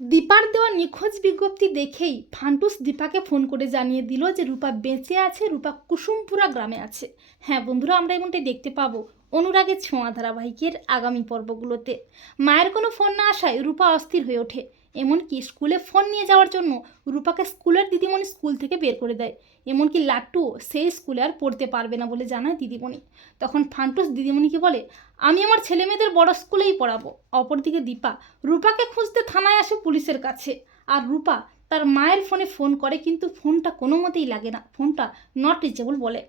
দীপার দেওয়া নিখোঁজ বিজ্ঞপ্তি দেখেই ফান্টুস দীপাকে ফোন করে জানিয়ে দিল যে রূপা বেঁচে আছে, রূপা কুসুমপুরা গ্রামে আছে। হ্যাঁ বন্ধুরা, আমরা এমনটাই দেখতে পাবো। অনুরাগের ছোঁয়া ধারাবাহিকের আগামী পর্বগুলোতে। মায়ের কোনো ফোন না আসায় রূপা অস্থির হয়ে ওঠে। এমনকি স্কুলে ফোন নিয়ে যাওয়ার জন্য রূপাকে স্কুলের দিদিমণি স্কুল থেকে বের করে দেয়। এমনকি লাট্টু সেই স্কুলে আর পড়তে পারবে না বলে জানায় দিদিমণি। তখন ফান্টুস দিদিমণিকে বলে, আমি আমার ছেলে মেয়েদের বড় স্কুলেই পড়াবো। অপরদিকে দীপা, রূপাকে খুঁজতে থানায় আসে পুলিশের কাছে। আর রূপা তার মায়ের ফোনে ফোন করে কিন্তু ফোনটা কোনো মতেই লাগে না। ফোনটা নট রিচেবল বলে।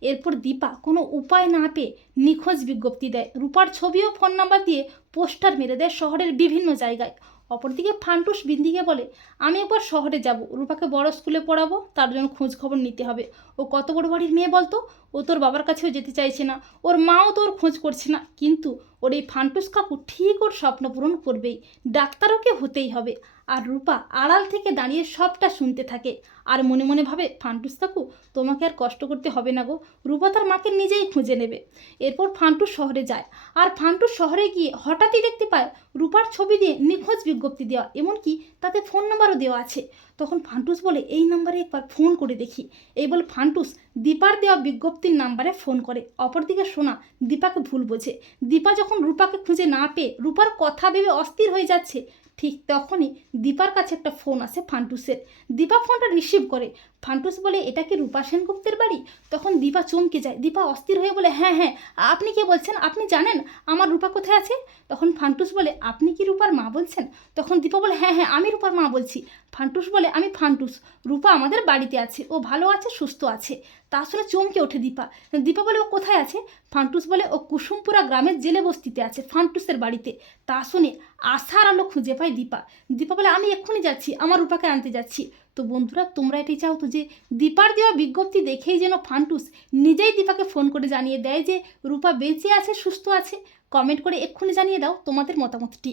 এরপর দীপা কোনো উপায় না পেয়ে নিখোঁজ বিজ্ঞপ্তি দেয়। রূপার ছবি ও ফোন নাম্বার দিয়ে পোস্টার মেরে দেয় শহরের বিভিন্ন জায়গায়। অপরদিকে ফান্টুস বিন্দিকে বলে, আমি একবার শহরে যাব, রূপাকে বড় স্কুলে পড়াবো, তার জন্য খোঁজ খবর নিতে হবে। ও কত বড় বাড়ির মেয়ে বলতো? ও তোর বাবার কাছেও যেতে চাইছে না। ওর মাও তোর খোঁজ করছে না। কিন্তু ওর এই ফান্টুস কাকু ঠিক ওর স্বপ্ন পূরণ করবেই, ডাক্তারকে হতেই হবে। আর রূপা আড়াল থেকে দাঁড়িয়ে সবটা শুনতে থাকে। আর মনে মনে ভাবে, ফান্টুস কাকু, তোমাকে আর কষ্ট করতে হবে না গো। রূপা তার মাকে নিজেই খুঁজে নেবে। এরপর ফান্টুস শহরে যায়। আর ফান্টুস শহরে গিয়ে হঠাৎই দেখতে পায়, রূপার ছবি দিয়ে নিখোঁজ বিজ্ঞপ্তি দেওয়া, এমনকি তাতে ফোন নাম্বারও দেওয়া আছে। তখন ফান্টুস বলে, এই নাম্বারে একবার ফোন করে দেখি। এই বলে ফান্টুস দীপার দেওয়া বিজ্ঞপ্তির নাম্বারে ফোন করে। অপরদিকে সোনা দীপাকে ভুল বোঝে। দীপা যখন রূপাকে খুঁজে না পেয়ে রূপার কথা ভেবে অস্থির হয়ে যাচ্ছে, ঠিক তখনই দীপার কাছে একটা ফোন আসে ফান্টুসের। দীপা ফোনটা রিসিভ করে। ফান্টুস বলে, এটা কি রূপা সেনগুপ্তের বাড়ি? তখন দীপা চমকে যায়। দীপা অস্থির হয়ে বলে হ্যাঁ হ্যাঁ আপনি কে বলছেন? আপনি জানেন আমার রূপা কোথায় আছে? তখন ফান্টুস বলে, আপনি কি রূপার মা বলছেন? তখন দীপা বলে হ্যাঁ হ্যাঁ আমি রূপার মা বলছি। ফান্টুস বলে, আমি ফান্টুস। রূপা আমাদের বাড়িতে আছে। ও ভালো আছে, সুস্থ আছে। তা শুনে চমকে ওঠে দীপা। দীপা বলে, ও কোথায় আছে? ফান্টুস বলে, ও কুসুমপুরা গ্রামের জেলে বস্তিতে আছে, ফান্টুসের বাড়িতে। তা শুনে আশার আলো খুঁজে পায় দীপা। দীপা বলে, আমি এক্ষুনি যাচ্ছি, আমার রূপাকে আনতে যাচ্ছি। তো বন্ধুরা, তোমরা এটাই চাও তো যে, দীপার দেওয়া বিজ্ঞপ্তি দেখেই যেন ফান্টুস নিজেই দীপাকে ফোন করে জানিয়ে দেয় যে, রূপা বেঁচে আছে, সুস্থ আছে। কমেন্ট করে এক্ষুনি জানিয়ে দাও তোমাদের মতামতটি।